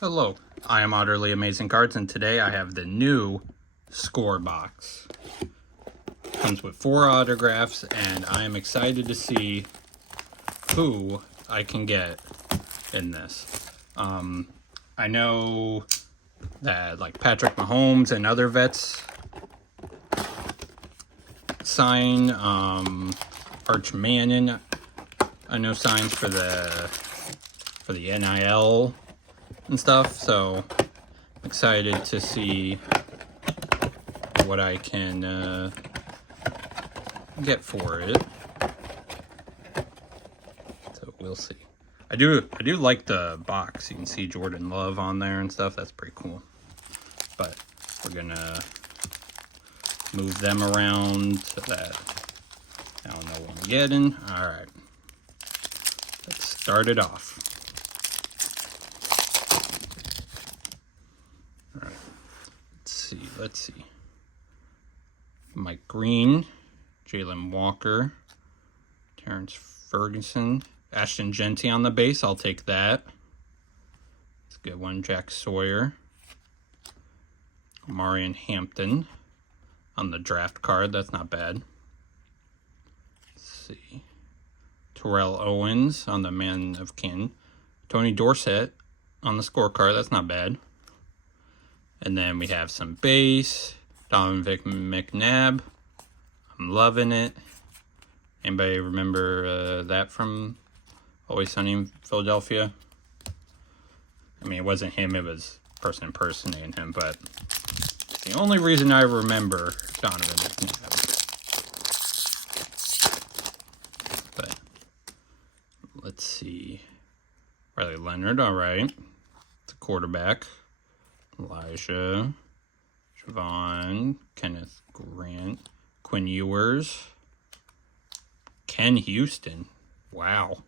Hello, I am Utterly Amazing Cards, and today I have the new score box. Comes with 4 autographs, and I am excited to see who I can get in this. I know that like Patrick Mahomes and other vets sign. Arch Manning, I know signs for the NIL and stuff, so I'm excited to see what I can get for it. So we'll see. I do like the box. You can see Jordan Love on there and stuff. That's pretty cool. But we're gonna move them around so that I don't know what I'm getting. All right, let's start it off. All right, let's see. Mike Green, Jalen Walker, Terrence Ferguson, Ashton Genty on the base. I'll take that. It's a good one. Jack Sawyer, Marion Hampton on the draft card. That's not bad. Let's see. Terrell Owens on the Man of Kin. Tony Dorsett on the scorecard. That's not bad. And then we have some base. Donovan McNabb. I'm loving it. Anybody remember that from Always Sunny in Philadelphia? I mean, it wasn't him. It was a person impersonating him, but the only reason I remember Donovan McNabb. But let's see. Riley Leonard, all right. It's a quarterback. Elijah, Javon, Kenneth Grant, Quinn Ewers, Ken Houston. Wow.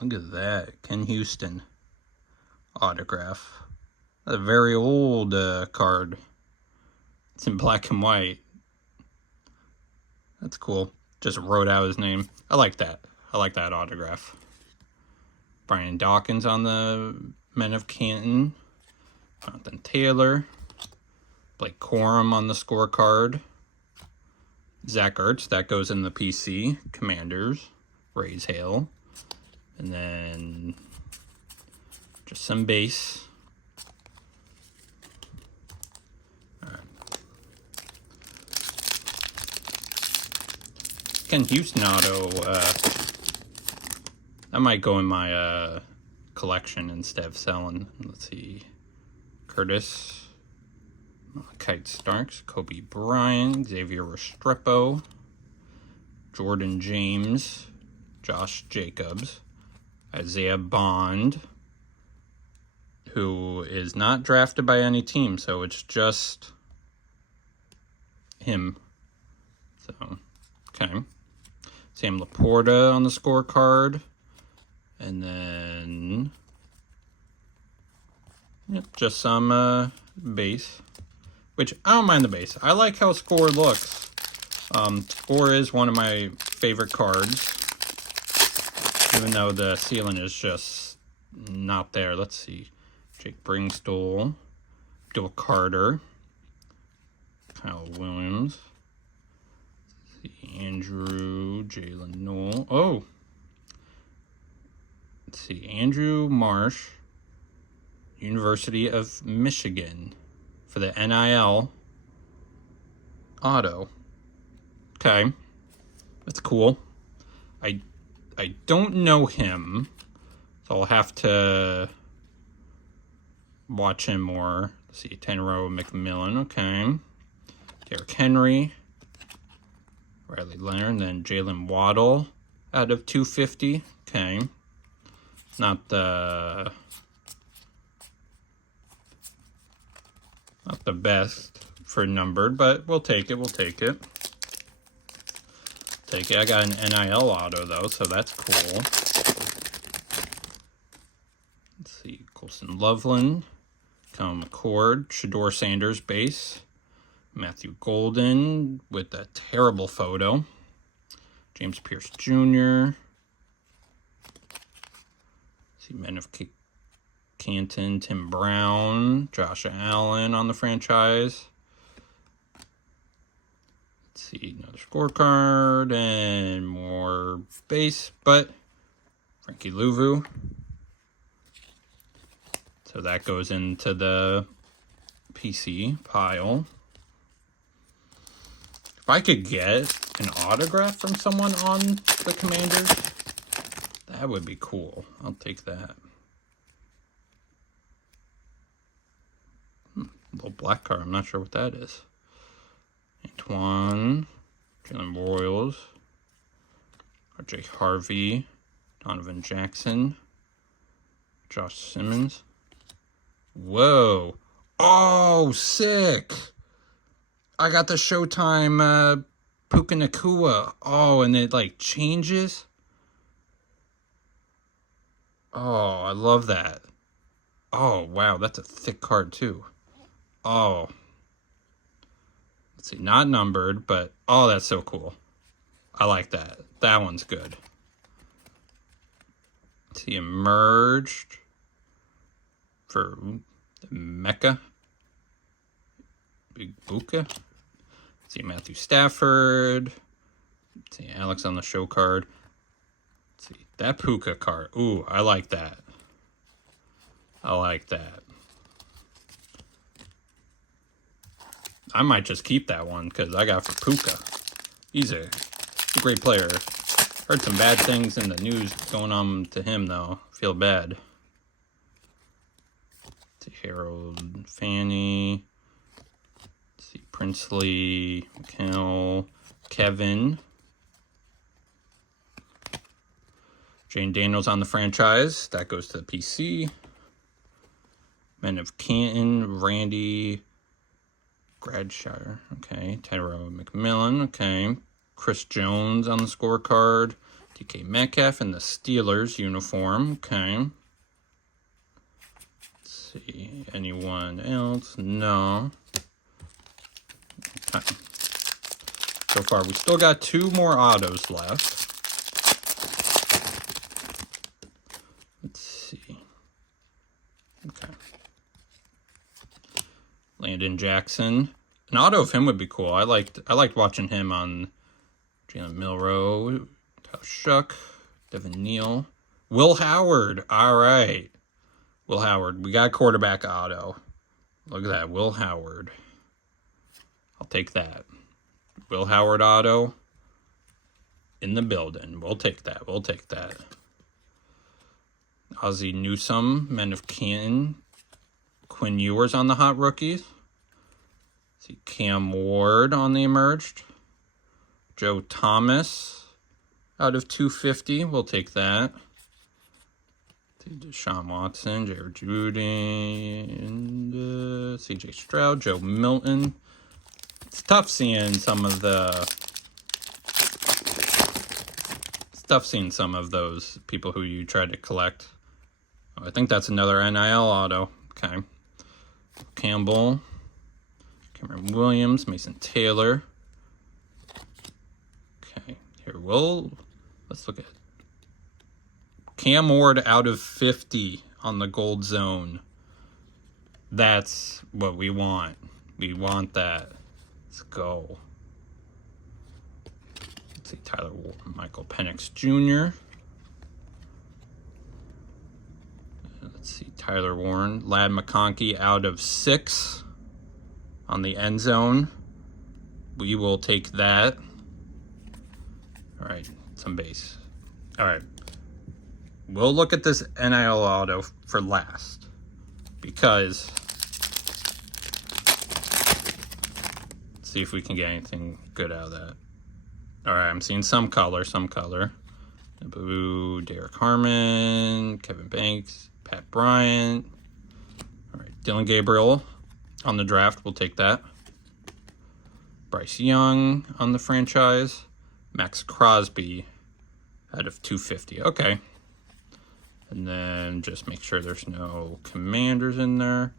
Look at that. Ken Houston autograph. That's a very old card. It's in black and white. That's cool. Just wrote out his name. I like that. I like that autograph. Brian Dawkins on the Men of Canton. Jonathan Taylor. Blake Corum on the scorecard. Zach Ertz, that goes in the PC. Commanders. Rays Hale. And then just some base. All right. Ken Houston auto, that might go in my collection instead of selling. Let's see. Curtis, Kite Starks, Kobe Bryant, Xavier Restrepo, Jordan James, Josh Jacobs, Isaiah Bond, who is not drafted by any team, so it's just him. So, okay. Sam Laporta on the scorecard. And then, yep, just some base. Which, I don't mind the base. I like how Score looks. Score is one of my favorite cards. Even though the ceiling is just not there. Let's see. Jake Bringstall. Abdul Carter. Kyle Williams. Let's see. Andrew. Jalen Noel. Oh! Let's see. Andrew Marsh. University of Michigan. For the NIL auto. Okay. That's cool. I don't know him, so I'll have to watch him more. Let's see, Tenro McMillan, okay. Derrick Henry, Riley Leonard, then Jalen Waddle out of 250, okay. Not the best for numbered, but we'll take it, I got an NIL auto, though, so that's cool. Let's see. Colson Loveland. Kyle McCord. Shedeur Sanders base. Matthew Golden with a terrible photo. James Pierce Jr. See, Men of Canton, Tim Brown, Josh Allen on the franchise. Let's see, another scorecard and more base, but Frankie Louvu. So that goes into the PC pile. If I could get an autograph from someone on the Commanders, that would be cool. I'll take that. Little black card. I'm not sure what that is. Antoine, Jalen Royals, RJ Harvey, Donovan Jackson, Josh Simmons. Whoa. Oh, sick. I got the Showtime Puka Nacua. Oh, and it like changes. Oh, I love that. Oh, wow. That's a thick card too. Oh. Let's see. Not numbered, but oh, that's so cool. I like that. That one's good. He emerged for the Mecca. Big Buka. See Matthew Stafford. See Alex on the show card. See that Puka card. Ooh, I like that. I like that. I might just keep that one because I got for Puka. He's a great player. Heard some bad things in the news going on to him though. Feel bad. See Harold Fanny. See Princely, McHale, Kevin. Jane Daniels on the franchise. That goes to the PC. Men of Canton, Randy Gradshire. Okay. Tyrell McMillan. Okay. Chris Jones on the scorecard. DK Metcalf in the Steelers uniform. Okay. Let's see. Anyone else? No. Okay. So far, we still got 2 more autos left. Let's see. Okay. Landon Jackson. An auto of him would be cool. I liked watching him on Jalen Milroe, Kyle Shuck, Devin Neal, Will Howard. All right. Will Howard. We got quarterback auto. Look at that. Will Howard. I'll take that. Will Howard auto in the building. We'll take that. We'll take that. Ozzie Newsome, Men of Canton. Quinn Ewers on the hot rookies. See Cam Ward on the emerged. Joe Thomas out of 250. We'll take that. See Deshaun Watson, Jared Judy, and CJ Stroud, Joe Milton. It's tough seeing some of those people who you tried to collect. Oh, I think that's another NIL auto. Okay. Campbell, Cameron Williams, Mason Taylor. Okay, here let's look at Cam Ward out of 50 on the gold zone. That's what we want. We want that. Let's go. Let's see, Tyler Michael Penix Jr. Let's see, Tyler Warren, Ladd McConkey out of 6 on the end zone. We will take that. All right, some base. All right. We'll look at this NIL auto for last because let's see if we can get anything good out of that. All right, I'm seeing some color. Blue, Derek Harmon, Kevin Banks, Pat Bryant. All right, Dylan Gabriel on the draft. We'll take that. Bryce Young on the franchise. Max Crosby out of 250. Okay. And then just make sure there's no Commanders in there.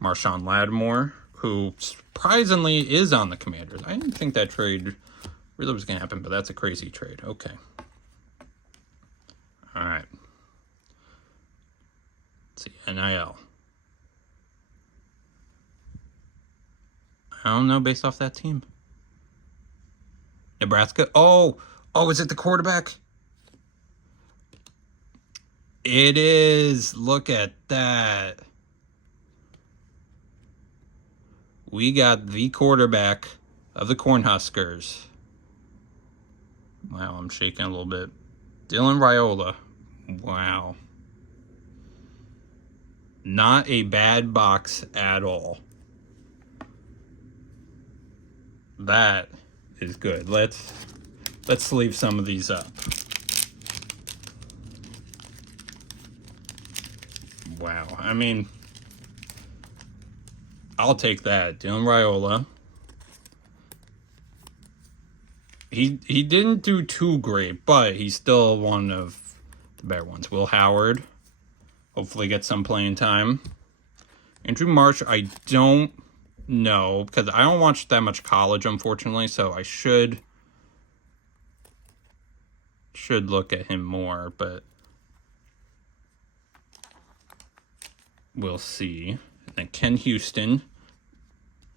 Marshawn Lattimore, who surprisingly is on the Commanders. I didn't think that trade really was going to happen, but that's a crazy trade. Okay. All right. Let's see, NIL. I don't know based off that team. Nebraska. Oh, is it the quarterback? It is. Look at that. We got the quarterback of the Cornhuskers. Wow, I'm shaking a little bit. Dylan Raiola. Wow. Not a bad box at all. That is good. Let's sleeve some of these up. Wow. I mean, I'll take that. Dylan Raiola. He didn't do too great, but he's still one of the better ones. Will Howard. Hopefully get some playing time. Andrew Marsh, I don't know, because I don't watch that much college, unfortunately, so I should look at him more, but we'll see. And then Ken Houston,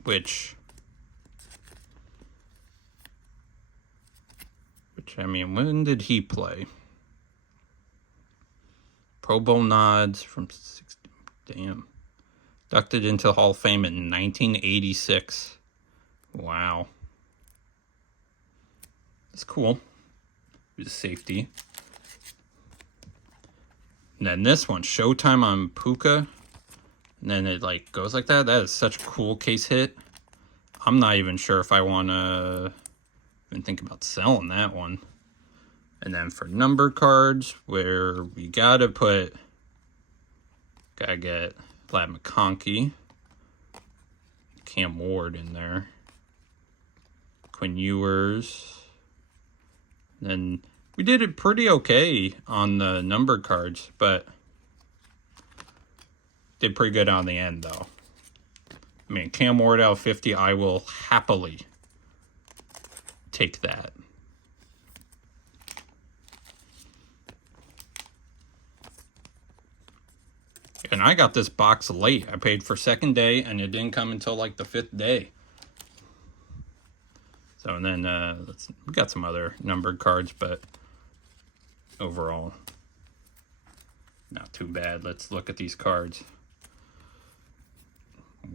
which I mean, when did he play? Pro Bowl nods from 60. Damn. Inducted into the Hall of Fame in 1986. Wow. That's cool. He's a safety. And then this one, Showtime on Puka. And then it like goes like that. That is such a cool case hit. I'm not even sure if I want to even think about selling that one. And then for number cards, where we gotta get Vlad McConkey, Cam Ward in there, Quinn Ewers. Then we did it pretty okay on the number cards, but did pretty good on the end though. I mean, Cam Ward out of 50, I will happily take that. And I got this box late. I paid for second day, and it didn't come until like the 5th day. So, and then we got some other numbered cards, but overall, not too bad. Let's look at these cards.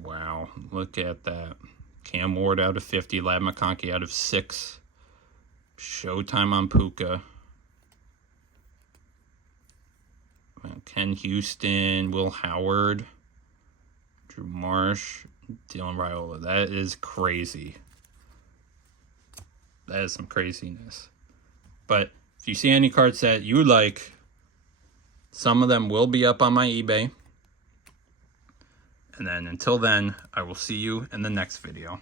Wow, look at that. Cam Ward out of 50, Lab McConkey out of 6. Showtime on Puka. Ken Houston, Will Howard, Drew Marsh, Dylan Raiola. That is crazy. That is some craziness. But if you see any cards that you like, some of them will be up on my eBay. And then until then, I will see you in the next video.